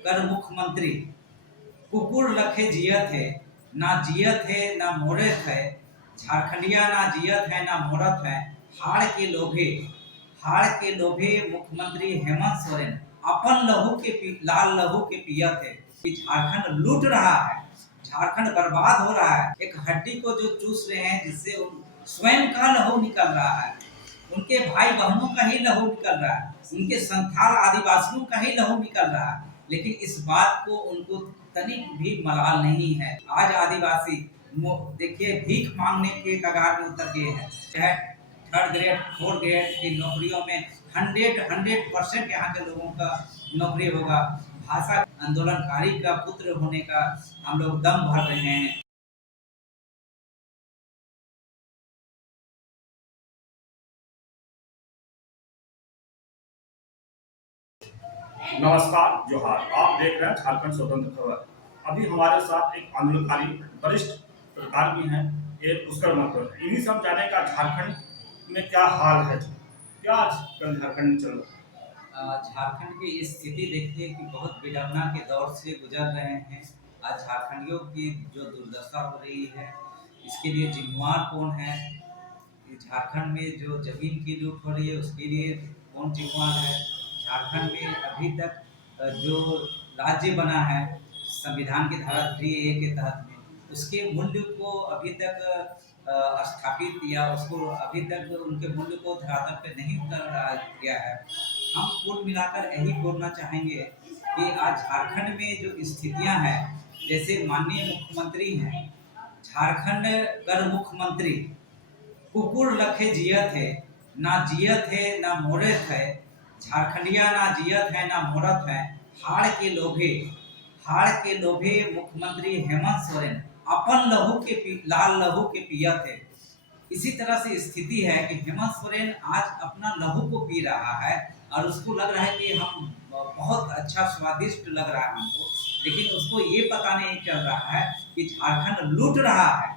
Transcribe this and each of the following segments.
कर मुख्यमंत्री कुकुर लखे जियत है, ना जियत है ना मोरत है, झारखंडिया ना जियत है ना मोरत है। हाड़ के लोभे मुख्यमंत्री हेमंत सोरेन अपन लाल लहू के पियत है कि झारखंड लूट रहा है, झारखंड बर्बाद हो रहा है। एक हड्डी को जो चूस रहे हैं जिससे स्वयं का लहू निकल रहा है, उनके भाई बहनों का ही लहू निकल रहा है, उनके संथाल आदिवासियों का ही लहू निकल रहा है। लेकिन इस बात को उनको तनिक भी मलाल नहीं है। आज आदिवासी देखिए भीख मांगने के कगार में उतर गए हैं। चाहे थर्ड ग्रेड फोर्थ ग्रेड की नौकरियों में 100% यहाँ के लोगों का नौकरी होगा। भाषा आंदोलनकारी का पुत्र होने का हम लोग दम भर रहे हैं। नमस्कार, जोहार। आप देख रहे हैं झारखंड स्वतंत्र खबर। अभी हमारे साथ एक आंदोलनकारी वरिष्ठ पत्रकार भी हैं, ये पुष्कर महतो है। इन्हीं से हम जानेगा झारखंड में क्या हाल है, क्या आजकल झारखंड में चल रहा है। झारखंड की स्थिति देखिए कि बहुत विडंबना के दौर से गुजर रहे हैं। आज झारखंडियों की जो दुर्दशा हो रही है, इसके लिए जिम्मेवार कौन है? झारखंड में जो जमीन की लूट हो रही है उसके लिए कौन जिम्मेवार है? झारखंड में अभी तक जो राज्य बना है संविधान की धारा 3A के तहत में, उसके मूल्य को अभी तक स्थापित या उसको अभी तक उनके मूल्य को धरातल पे नहीं उतर गया है। हम कुल मिलाकर यही बोलना चाहेंगे कि आज झारखंड में जो स्थितियां हैं, जैसे माननीय मुख्यमंत्री हैं, झारखंड कर मुख्यमंत्री कुकुर लखे जियत है, ना जियत है ना मोरत है, झारखंडिया ना जियत है ना मोरत है। हाड़ के लोभे मुख्यमंत्री हेमंत सोरेन अपन लाल लहू के पियत है। इसी तरह से स्थिति है कि हेमंत सोरेन आज अपना लहू को पी रहा है और उसको लग रहा है कि हम बहुत अच्छा स्वादिष्ट लग रहा है हमको, लेकिन उसको ये पता नहीं चल रहा है कि झारखंड लूट रहा है,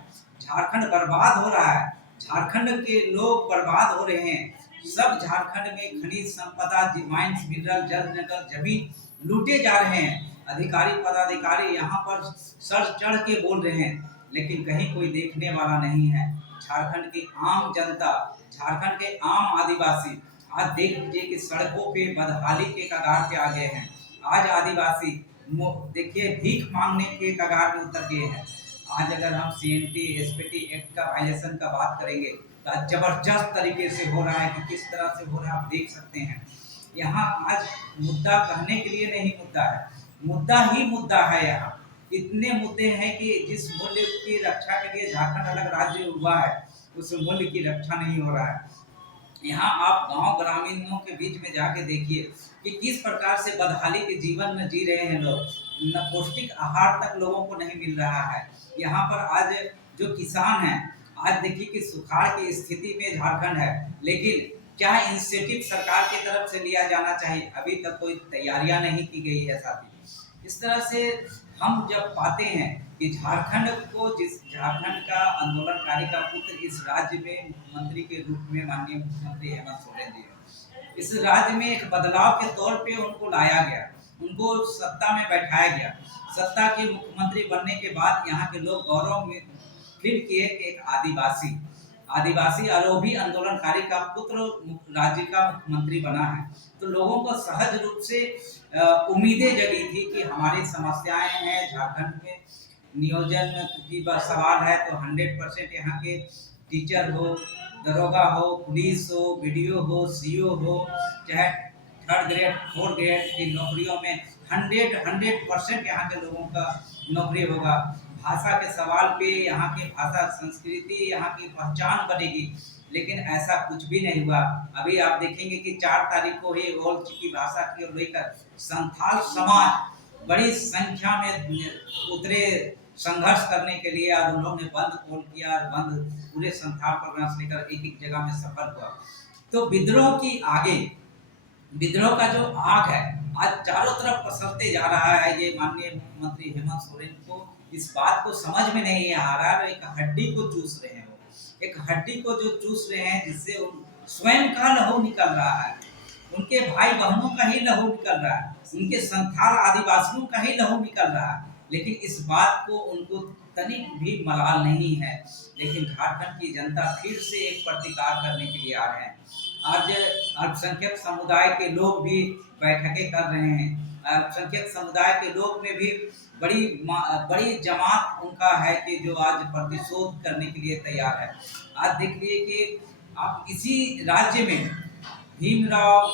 झारखंड बर्बाद हो रहा है, झारखंड के लोग बर्बाद हो रहे हैं। सब झारखंड में खनिज संपदा, माइंस, मिनरल, जल जंगल, जमीन लूटे जा रहे हैं। अधिकारी पदाधिकारी यहाँ पर सर चढ़ के बोल रहे हैं, लेकिन कहीं कोई देखने वाला नहीं है। झारखंड की आम जनता, झारखंड के आम आदिवासी आज देख लीजिए कि सड़कों पे बदहाली के कगार पे आ गए हैं। आज आदिवासी देखिए भीख मांगने के कगार में उतर गए हैं। आज अगर हम CNT SPT एक्ट का वायलेशन का बात करेंगे तो जबरदस्त तरीके से हो रहा है कि किस तरह से हो रहा है आप देख सकते हैं। यहाँ आज मुद्दा कहने के लिए नहीं मुद्दा है, मुद्दा ही मुद्दा है। यहाँ इतने मुद्दे हैं कि जिस मूल्य की रक्षा के लिए झारखंड अलग राज्य हुआ है, उस मूल्य की रक्षा नहीं हो रहा है। यहाँ आप गांव ग्रामीणों के बीच में जाके देखिए कि किस प्रकार से बदहाली के जीवन में जी रहे हैं लोग। न पौष्टिक आहार तक लोगों को नहीं मिल रहा है। यहाँ पर आज जो किसान हैं, आज देखिए कि सुखाड़ की स्थिति में झारखंड है, लेकिन क्या इनिशिएटिव सरकार की तरफ से लिया जाना चाहिए, अभी तक कोई तैयारियां नहीं की गई है साथी। इस तरह से हम जब पाते हैं कि झारखंड का आंदोलनकारी का पुत्र इस राज्य में मुख्यमंत्री के रूप में माननीय मुख्यमंत्री हेमंत सोरेन जी है। इस राज्य में एक बदलाव के तौर पे उनको लाया गया, उनको सत्ता में बैठाया गया। सत्ता के मुख्यमंत्री बनने के बाद यहाँ के लोग गौरव में फील किए कि एक आदिवासी आरोपी आंदोलनकारी का पुत्र राज्य का मुख्यमंत्री बना है। तो लोगों को सहज रूप से उम्मीदें जगी थी कि हमारी समस्याएं हैं झारखंड में, नियोजन की सवाल है तो 100% यहाँ के टीचर हो, दरोगा हो, पुलिस हो, BDO हो, CO हो, चाहे थर्ड ग्रेड फोर्थ ग्रेड की नौकरियों में 100% यहाँ के लोगों का नौकरी होगा। भाषा के सवाल पे यहाँ की भाषा संस्कृति, यहाँ की पहचान बनेगी, लेकिन ऐसा कुछ भी नहीं हुआ। अभी आप देखेंगे कि 4 तारीख को ही ओल्ड की भाषा को लेकर संथाल समाज बड़ी संख्या में उतरे संघर्ष करने के लिए, और उन्होंने बंद कॉल किया और बंद पूरे संथाल प्रोग्राम लेकर एक जगह में सफल हुआ। तो विद्रोह का जो आग है आज चारों तरफ पसरते जा रहा है। ये माननीय मुख्यमंत्री हेमंत सोरेन को इस बात को समझ में नहीं आ रहा है। एक हड्डी को चूस रहे हैं, वो एक हड्डी को जो चूस रहे हैं जिससे स्वयं का लहू निकल रहा है। उनके भाई बहनों का ही लहू निकल रहा है, उनके संथाल आदिवासियों का ही लहू निकल रहा है, लेकिन इस बात को उनको तनिक भी मलाल नहीं है। लेकिन झारखंड की जनता फिर से एक प्रतिकार करने के लिए आ रहे हैं। आज अल्पसंख्यक समुदाय के लोग भी बैठकें कर रहे हैं। अल्पसंख्यक समुदाय के लोग में भी बड़ी जमात उनका है कि जो आज प्रतिशोध करने के लिए तैयार है। आज देखिए कि आप इसी राज्य में भीमराव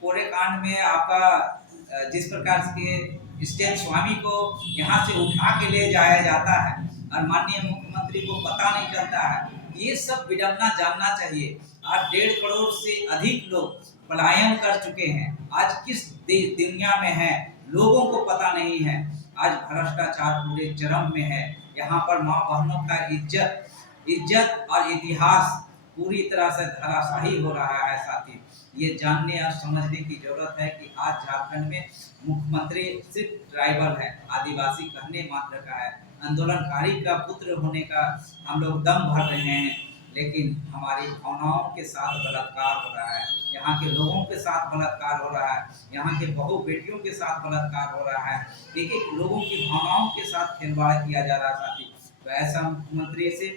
कोरेकांड में आपका जिस प्रकार के स्टेन स्वामी को यहाँ से उठा के ले जाया जाता है और माननीय मुख्यमंत्री को पता नहीं चलता है, ये सब विडंबना जानना चाहिए। आज 1.5 करोड़ से अधिक लोग पलायन कर चुके हैं। आज किस दुनिया में है लोगों को पता नहीं है। आज भ्रष्टाचार पूरे चरम में है। यहाँ पर माँ बहनों का इज्जत और इतिहास पूरी तरह से धराशायी हो रहा है। साथी, ये जानने और समझने की जरूरत है कि आज झारखंड में मुख्यमंत्री सिर्फ ट्राइबल है, आदिवासी कहने मात्र का है, आंदोलनकारी का पुत्र होने का हम लोग दम भर रहे हैं, लेकिन हमारी भावनाओं के साथ बलात्कार हो रहा है, यहाँ के लोगों के साथ बलात्कार हो रहा है, यहाँ के बहू बेटियों के साथ बलात्कार हो रहा है, एक एक लोगों की भावनाओं के साथ खिलवाड़ किया जा रहा है। साथी, तो ऐसा मुख्यमंत्री से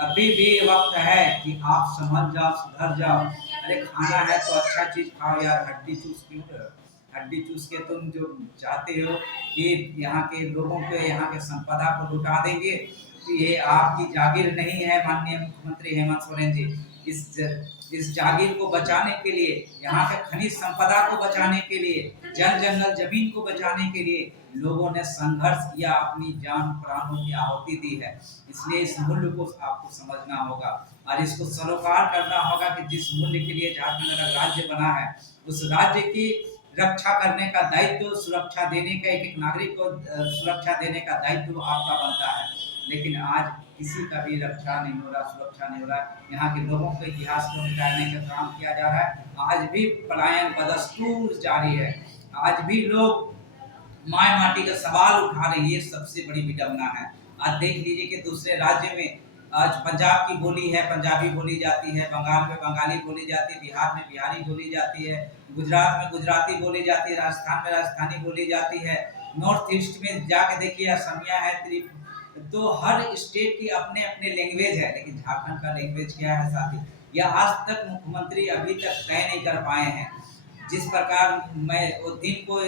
अभी भी वक्त है कि आप समझ जाओ, सुधर जाओ। अरे खाना है तो अच्छा चीज खाओ यार, हड्डी चूस क्यों रहे हो? हड्डी चूस के तुम जो चाहते हो कि यहाँ के लोगों के यहाँ के संपदा को लुटा देंगे, ये आपकी जागीर नहीं है। माननीय मुख्यमंत्री हेमंत सोरेन जी, इस जागीर को बचाने के लिए, यहाँ के खनिज संपदा को बचाने के लिए, जंगल जमीन को बचाने के लिए लोगों ने संघर्ष किया, अपनी जान प्राणों की आहुति दी है। इसलिए इस मूल्य को आपको समझना होगा और इसको सरोकार करना होगा कि जिस मूल्य के लिए झारखंड अलग राज्य बना है, उस राज्य की रक्षा करने का दायित्व, सुरक्षा देने का, एक नागरिक को सुरक्षा देने का दायित्व आपका बनता है। लेकिन आज किसी का भी रक्षा नहीं हो रहा, सुरक्षा नहीं हो रहा। यहाँ के लोगों के इतिहास को मिटाने का काम किया जा रहा है। आज भी पलायन बदस्तूर जारी है। आज भी लोग माय माटी का सवाल उठा रही है। सबसे बड़ी विडंबना है। आज देख लीजिए कि दूसरे राज्य में आज पंजाब की बोली है, पंजाबी बोली जाती है, बंगाल में बंगाली बोली जाती है, बिहार में बिहारी बोली जाती है, गुजरात में गुजराती बोली जाती है, राजस्थान में राजस्थानी बोली जाती है, नॉर्थ ईस्ट में जाके देखिए असमिया है, तो हर स्टेट की अपने अपने लैंग्वेज है। लेकिन झारखंड का लैंग्वेज क्या है साथी, यह आज तक मुख्यमंत्री अभी तक तय नहीं कर पाए हैं। जिस प्रकार मैं वो दिन को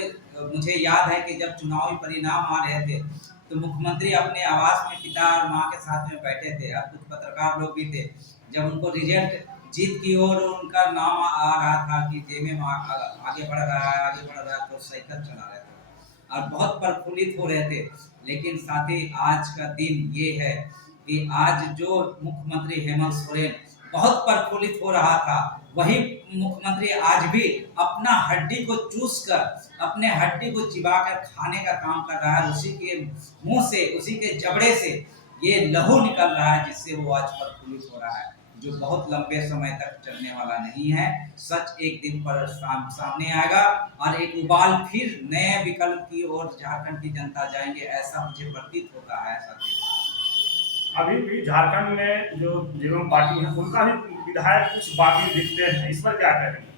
मुझे याद है कि जब चुनावी परिणाम आ रहे थे तो मुख्यमंत्री अपने आवास में पिता और माँ के साथ में बैठे थे और कुछ पत्रकार लोग भी थे। जब उनको रिजल्ट जीत की ओर उनका नाम आ रहा था कि जेएमएम आगे बढ़ रहा है, आगे बढ़ रहा है, तो साइकिल चला रहे थे और बहुत प्रफुल्लित हो रहे थे। लेकिन साथ ही आज का दिन ये है कि आज जो मुख्यमंत्री हेमंत सोरेन बहुत प्रफुल्लित हो रहा था, वही मुख्यमंत्री आज भी अपना हड्डी को चूस कर, अपने हड्डी को चिबाकर खाने का काम कर रहा है। उसी के मुंह से, उसी के जबड़े से ये लहू निकल रहा है, जिससे वो आज प्रफुल्लित हो रहा है, जो बहुत लंबे समय तक चलने वाला नहीं है। सच एक दिन पर सामने आएगा और एक उबाल फिर नए विकल्प की ओर झारखंड की जनता जाएंगे, ऐसा मुझे प्रतीत होता है। साथी, अभी भी झारखंड में जो जेएमएम पार्टी है उनका भी विधायक कुछ बागी दिखते हैं, इस पर क्या कहेंगे?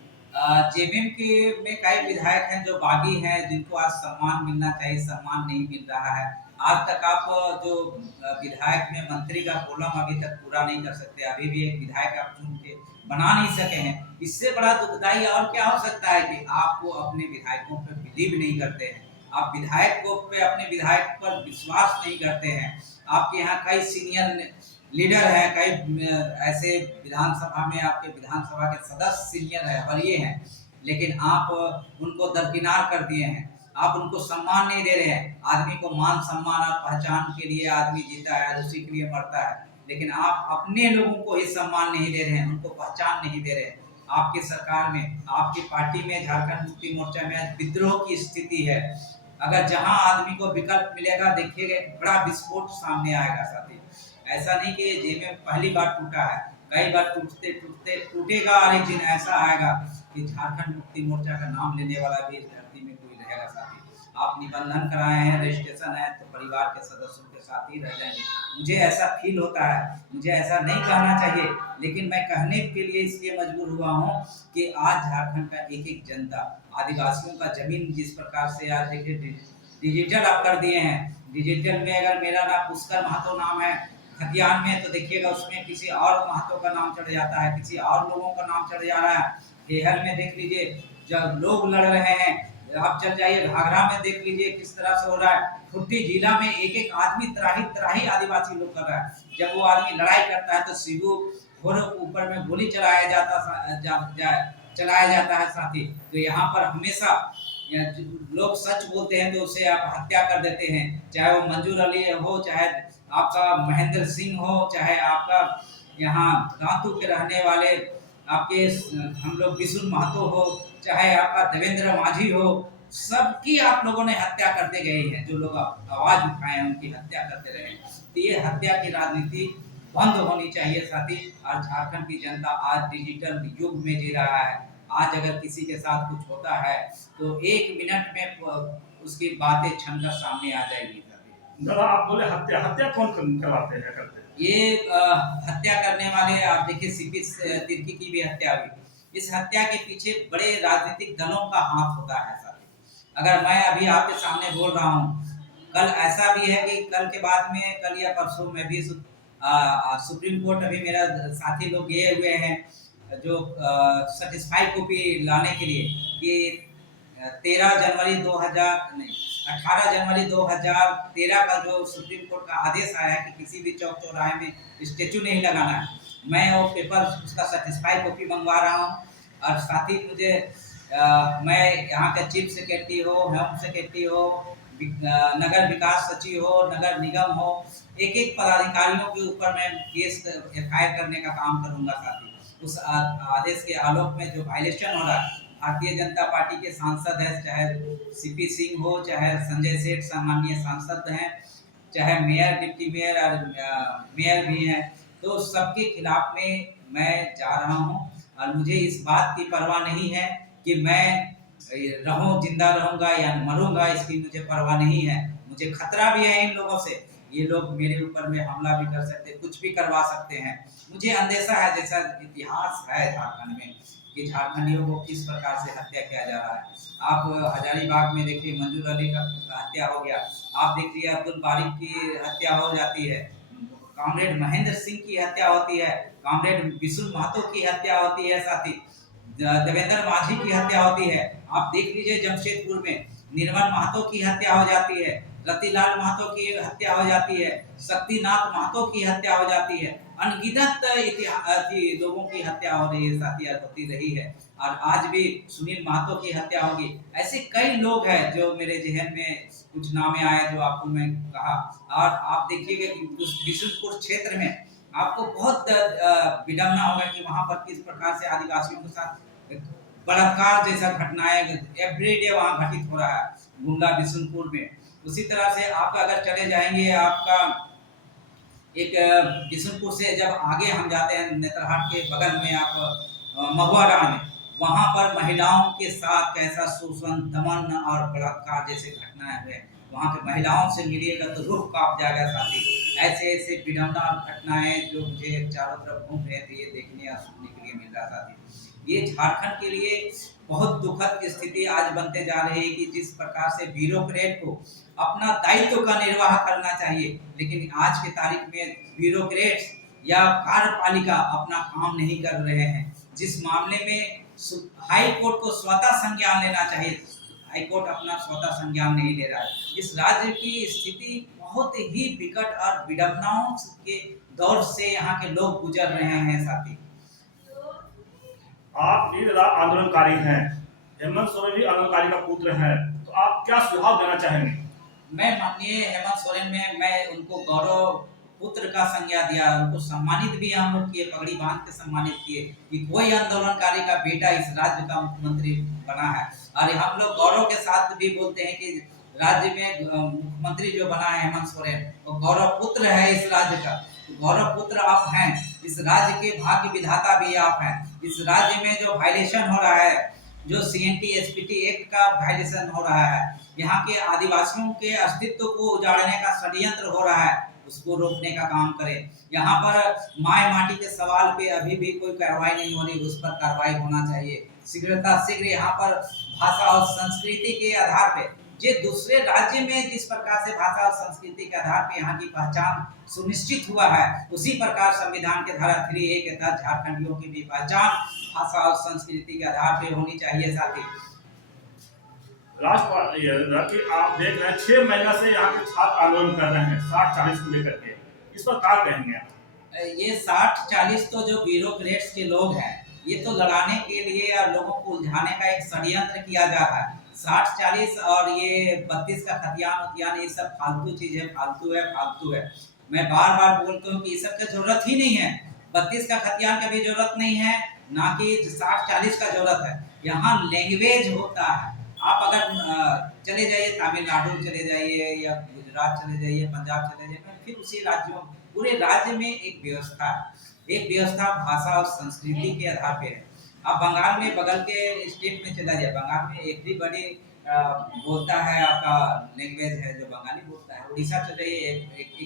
जेएमएम के में कई विधायक हैं जो बागी हैं, जिनको आज सम्मान मिलना चाहिए, सम्मान नहीं मिल रहा है। आज तक आप जो विधायक में मंत्री का कॉलम अभी तक पूरा नहीं कर सकते। अभी भी एक विधायक आप चुन के बना नहीं सके हैं। इससे बड़ा दुखदाई और क्या हो सकता है कि आपको अपने विधायकों पर बिलीव नहीं करते हैं, आप विधायक को पे अपने विधायक पर विश्वास नहीं करते हैं। आपके यहाँ कई सीनियर लीडर है, कई ऐसे विधानसभा में आपके विधानसभा के सदस्य सीनियर है, वरीय हैं, लेकिन आप उनको दरकिनार कर दिए हैं। आप उनको सम्मान नहीं दे रहे हैं। आदमी को मान सम्मान और पहचान के लिए आदमी जीता है, उसी के लिए मरता है, लेकिन आप अपने लोगों को ही सम्मान नहीं दे रहे हैं, उनको पहचान नहीं दे रहे हैं। आपकी सरकार में, आपकी पार्टी में, झारखंड मुक्ति मोर्चा में आज विद्रोह की स्थिति है। अगर जहां आदमी को विकल्प मिलेगा, देखिएगा बड़ा विस्फोट सामने आएगा। साथी, ऐसा नहीं कि जेएमएम पहली बार टूटा है, कई बार टूटते टूटते टूटेगा और एक दिन ऐसा आएगा कि झारखंड मुक्ति मोर्चा का नाम लेने वाला भी इस धरती में कोई रहेगा। साथी, आप निबंधन कराए हैं, रजिस्ट्रेशन है, तो परिवार के सदस्यों के साथ ही रह जाएंगे। मुझे ऐसा फील होता है, मुझे ऐसा नहीं कहना चाहिए, लेकिन मैं कहने के लिए इसलिए मजबूर हुआ हूँ कि आज झारखंड का एक एक जनता, आदिवासियों का जमीन जिस प्रकार से आज देखिए डिजिटल आप कर दिए हैं। डिजिटल में अगर मेरा नाम पुष्कर महतो नाम है खतियान में, तो देखिएगा उसमें किसी और महतो का नाम चढ़ जाता है, किसी और लोगों का नाम चढ़ जा रहा है। हेहर में देख लीजिए जब लोग लड़ रहे हैं, आप चल जाइए घाघरा में देख लीजिए किस तरह से हो रहा है। खुट्टी जिला में एक एक आदमी त्राही त्राही आदिवासी लोग कर रहा है। जब वो आदमी लड़ाई करता है तो शिबू घोर ऊपर में गोली चलाया जाता है साथी। तो यहाँ पर हमेशा लोग सच बोलते हैं तो उसे आप हत्या कर देते हैं, चाहे वो मंजूर अली हो, चाहे आपका महेंद्र सिंह हो, चाहे आपका यहाँ दांतू के रहने वाले आपके हम लोग बिशुन महतो हो, चाहे आपका देवेंद्र माझी हो, सबकी आप लोगों ने हत्या करते गए हैं। जो लोग आवाज उठाए हैं उनकी हत्या करते रहे। तो ये हत्या की राजनीति बंद होनी चाहिए साथी। और झारखंड की जनता आज डिजिटल युग में जी रहा है। आज अगर किसी के साथ कुछ होता है तो 1 मिनट में उसकी बातें छनकर सामने आ जाएगी साथी। दादा आप बोले हत्या, हत्या कौन करवाते हैं, करते हैं? ये हत्या करने वाले आप देखिए सीपी तिर्की की भी हत्या हुई। इस हत्या के पीछे बड़े राजनीतिक दलों का हाथ होता है साथी। अगर मैं अभी आपके सामने बोल रहा हूँ, कल ऐसा भी है कि कल के बाद में, कल या परसों में भी सुप्रीम कोर्ट अभी मेरा साथी लोग गए हुए हैं जो सेटिस्फाई कॉपी लाने के लिए कि 13 जनवरी 2000 नहीं 18 जनवरी 2013 का जो सुप्रीम कोर्ट का आदेश आया है कि किसी भी चौक चौराहे में स्टेचू नहीं लगाना है। मैं वो पेपर उसका सेटिस्फाई कॉपी मंगवा रहा हूँ। और साथ ही मुझे मैं यहाँ का चीफ सेक्रेटरी हो, होम सेक्रेटरी हो, नगर विकास सचिव हो, नगर निगम हो, एक एक पदाधिकारियों के ऊपर मैं केस एफआईआर करने का काम करूँगा साथी। उस आदेश के आलोक में जो वायलेशन हो रहा है, भारतीय जनता पार्टी के सांसद है, चाहे सीपी सिंह हो, चाहे संजय सेठ सामान्य सांसद हैं, चाहे मेयर, डिप्टी मेयर और मेयर भी हैं, तो सबके खिलाफ में मैं जा रहा हूं। और मुझे इस बात की परवाह नहीं है कि मैं जिंदा रहूंगा या मरूंगा, इसकी मुझे परवाह नहीं है। मुझे खतरा भी है इन लोगों से। ये लोग मेरे ऊपर में हमला भी कर सकते, कुछ भी करवा सकते हैं। मुझे अंदेशा है, जैसा इतिहास है झारखंड में कि झारखंडियों को किस प्रकार से हत्या किया जा रहा है। आप हजारीबाग में देखिए मंजूर अली का हत्या हो गया, आप देखिए अब्दुल बारिक की हत्या हो जाती है, कॉमरेड महेंद्र सिंह की हत्या होती है, कॉमरेड बिशुन महतो की हत्या होती है, साथी देवेंद्र माझी की हत्या होती है। आप देख लीजिए जमशेदपुर में निर्मल महतो की हत्या हो जाती है, रतिलाल महतो की हत्या हो जाती है, शक्तिनाथ महतो की हत्या हो जाती है, अनगिनत लोगों की हत्या हो रही है साथी, होती रही है। और आज भी सुनील महतो की हत्या होगी। ऐसे कई लोग हैं जो मेरे जहन में कुछ नामे आए जो आपको मैं कहा। और आप देखिएगा कि बिशुनपुर क्षेत्र में आपको बहुत विडम्बना होगा कि वहां पर किस प्रकार से आदिवासियों के साथ बलात्कार जैसा घटनाएं एवरीडे वहां घटित हो रहा है गुंडा बिशुनपुर में। उसी तरह से आप अगर चले जाएंगे आपका एक बिशुनपुर से जब आगे हम जाते हैं नेतरहाट के बगल में आप महुआ डांड में, वहां पर महिलाओं के साथ कैसा शोषण, दमन और बलात्कार जैसे घटनाएं हुए। वहां के महिलाओं से मिलिएगा तो रूह कांप जाएगा साथी। ऐसे ऐसे विडम्बना घटनाएं जो मुझे चारों तरफ घूम रहे थे, ये देखने और सुनने के लिए मिल रहा साथी। ये झारखंड के लिए बहुत दुखद स्थिति आज बनते जा रही है कि जिस प्रकार से ब्यूरोक्रेट को अपना दायित्व का निर्वाह करना चाहिए, लेकिन आज के तारीख में ब्यूरोक्रेट्स या कार्यपालिका अपना काम नहीं कर रहे हैं। जिस मामले में हाई कोर्ट को स्वतः संज्ञान लेना चाहिए, हाई कोर्ट अपना स्वतः संज्ञान नहीं ले रहा है। इस राज्य की स्थिति बहुत ही विकट और विडम्बनाओं के दौर से यहाँ के लोग गुजर रहे हैं साथी। आप भी आंदोलनकारी हैं, हेमंत सोरेन भी आंदोलनकारी का पुत्र हैं, तो आप क्या सुझाव देना चाहेंगे? मैं माननीय हेमंत सोरेन में मैं उनको गौरव पुत्र का संज्ञा दिया, उनको सम्मानित भी हम लोग किए, पगड़ी बांध के सम्मानित किए कि कोई आंदोलनकारी का बेटा इस राज्य का मुख्यमंत्री बना है। और हम लोग गौरव के साथ भी बोलते हैं कि राज्य में मुख्यमंत्री जो बना है हेमंत सोरेन, वो गौरव पुत्र है इस राज्य का। गौरव पुत्र आप हैं, इस राज्य के भाग्य विधाता भी आप हैं। इस राज्य में जो वायलेशन हो रहा है जो CNT SPT एक्ट का वायलेशन हो रहा है, यहाँ के आदिवासियों के अस्तित्व को उजाड़ने का षड्यंत्र हो रहा है, उसको रोकने का काम करें। यहाँ पर माय माटी के सवाल पे अभी भी कोई कार्रवाई नहीं हो रही, उस पर कार्रवाई होना चाहिए शीघ्र। यहाँ पर भाषा और संस्कृति के आधार पे जे दूसरे राज्य में जिस प्रकार से भाषा और संस्कृति के आधार पे यहाँ की पहचान सुनिश्चित हुआ है, उसी प्रकार संविधान के धारा 3A के तहत झारखंडियों की भी पहचान भाषा और संस्कृति के आधार पे होनी चाहिए। साथी लास्ट ये है कि आप देख रहे हैं 6 महीना से यहाँ के छात्र आंदोलन कर रहे हैं 60-40 को लेकर के, इस पर क्या कहेंगे आप? ये 60-40 तो जो ब्यूरोक्रेट्स के लोग हैं, ये तो लड़ाने के लिए और लोगों को उलझाने का एक षड्यंत्र किया जा रहा है। 60-40 और ये 32 का खतियान ये सब फालतू चीज है, फालतू है। मैं बार बार बोलता हूँ कि इस सब की जरूरत ही नहीं है। 32 का खतियान का भी जरूरत नहीं है, ना कि 60-40 का जरूरत है। यहाँ लैंग्वेज होता है। आप अगर चले जाइए तमिलनाडु चले जाइए या गुजरात चले जाइए, पंजाब चले जाइए, फिर उसी राज्यों पूरे राज्य में एक व्यवस्था भाषा और संस्कृति के आधार पे है। आप बंगाल में बगल के स्टेट में चला जाए, बंगाल में एवरीबॉडी बोलता है, आपका लैंग्वेज है जो बंगाली बोलता है। उड़ीसा चले जाइए,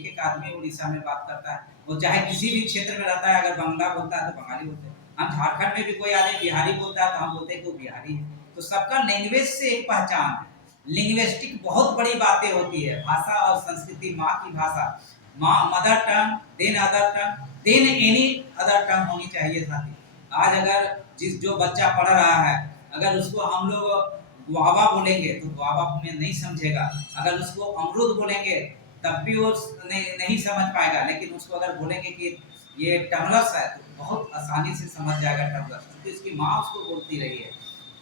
एक आदमी उड़ीसा में बात करता है, वो चाहे किसी भी क्षेत्र में रहता है, अगर बंगला बोलता है तो बंगाली बोलते हैं। हम झारखंड में भी कोई आदमी बिहारी बोलता है तो हम बोलते हैं कि वो बिहारी है। तो सबका लैंग्वेज से एक पहचान है। लिंग्विस्टिक बहुत बड़ी बातें होती है। भाषा और संस्कृति, माँ की भाषा, माँ मदर टंग, देन अदर टंग, देन एनी अदर टंग होनी चाहिए साथी। आज अगर जो बच्चा पढ़ रहा है, अगर उसको हम लोग गुआवा बोलेंगे तो गुआवा में नहीं समझेगा, अगर उसको अमरूद बोलेंगे तब भी वो नहीं समझ पाएगा, लेकिन उसको अगर बोलेंगे कि ये टमलस है तो बहुत आसानी से समझ जाएगा टमलस, क्योंकि इसकी माँ उसको बोलती रही है।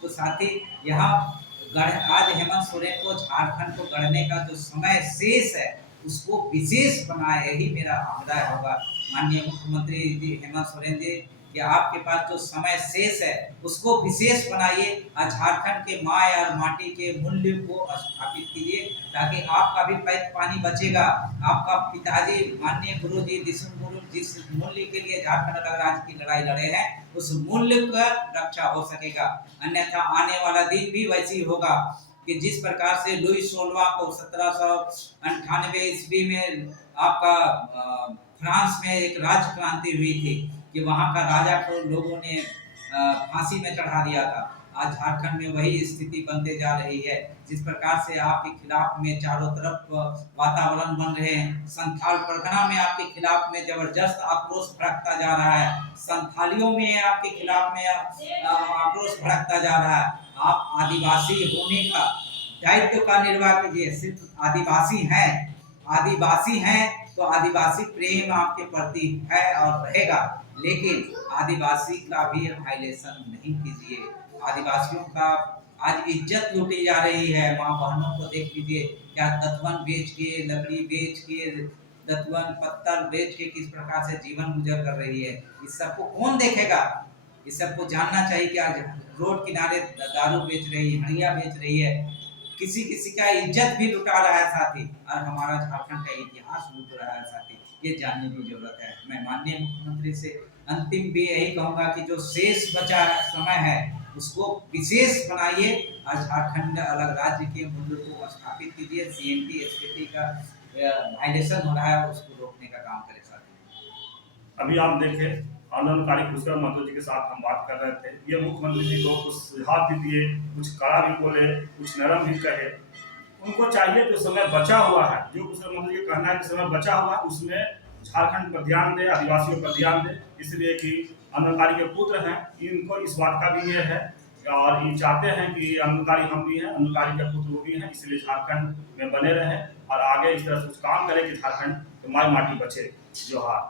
तो साथी यहाँ आज हेमंत सोरेन को झारखंड को गढ़ने का जो समय शेष है उसको विशेष बनाए, यही मेरा आग्रह होगा माननीय मुख्यमंत्री जी हेमंत सोरेन जी कि आपके पास जो समय शेष है उसको विशेष बनाइए और झारखंड के माय और माटी के मूल्य को स्थापित कीजिए, ताकि आपका भी पैत पानी बचेगा। आपका पिताजी माननीय गुरु जी गुरु जिस मूल्य के लिए झारखंड अलग राज्य की लड़ाई लड़े हैं, उस मूल्य का रक्षा हो सकेगा। अन्यथा आने वाला दिन भी वैसी होगा कि जिस प्रकार से लुई 16वां को 1798 ईस्वी में आपका फ्रांस में एक राज्य क्रांति हुई थी कि वहां का राजा को लोगों ने फांसी में चढ़ा दिया था। आज झारखंड में वही स्थिति बनते जा रही है। जिस प्रकार से आपके खिलाफ में चारों तरफ वातावरण बन रहे हैं, संथाल परगना में आपके खिलाफ में जबरदस्त आक्रोश भड़कता जा रहा है, संथालियों में आपके खिलाफ में आक्रोश भड़कता जा रहा है। आप आदिवासी होने का दायित्व का निर्वाह कीजिए। सिर्फ आदिवासी हैं तो आदिवासी प्रेम आपके प्रति है और रहेगा, लेकिन आदिवासी का भी वायलेशन नहीं कीजिए। आदिवासियों का आज इज्जत लूटी जा रही है। माँ बहनों को देख लीजिए, क्या दतवन बेच के, लकड़ी बेच के, दतवन पत्थर बेच के किस प्रकार से जीवन गुजर कर रही है। इस सबको कौन देखेगा? इस सबको जानना चाहिए कि आज रोड किनारे दारू बेच रही है, हड़िया बेच रही है, किसी का इज्जत भी लुटा रहा है साथी, और हमारा झारखंड का इतिहास लूट रहा है साथी। ये जानने की जरूरत है। मैं माननीय मुख्यमंत्री से अंतिम भी यही कहूंगा कि जो शेष बचा समय है उसको विशेष बनाइए और झारखंड अलग राज्य के मूल्य को स्थापित कीजिए। CNT SPT का वायलेशन हो रहा है, उसको रोकने का काम करें साथी। अभी आप देखें आंदोलनकारी पुष्कर महतो जी के साथ हम बात कर रहे थे। ये मुख्यमंत्री जी को कुछ सुझाव भी दिए, कुछ कड़ा भी बोले, कुछ नरम भी कहे। उनको चाहिए जो समय बचा हुआ है, जो पुष्कर महतो जी कहना है कि समय बचा हुआ है, उसमें झारखंड पर ध्यान दे, आदिवासियों पर ध्यान दे। इसलिए कि आंदोलनकारी के पुत्र हैं, इनको इस बात का भी ये है और ये चाहते हैं कि आंदोलनकारी हम भी हैं, आंदोलनकारी के पुत्र वो भी हैं, इसलिए झारखंड में बने रहें और आगे इस तरह से कुछ काम करें कि झारखंड माई माटी बचे। जोहार।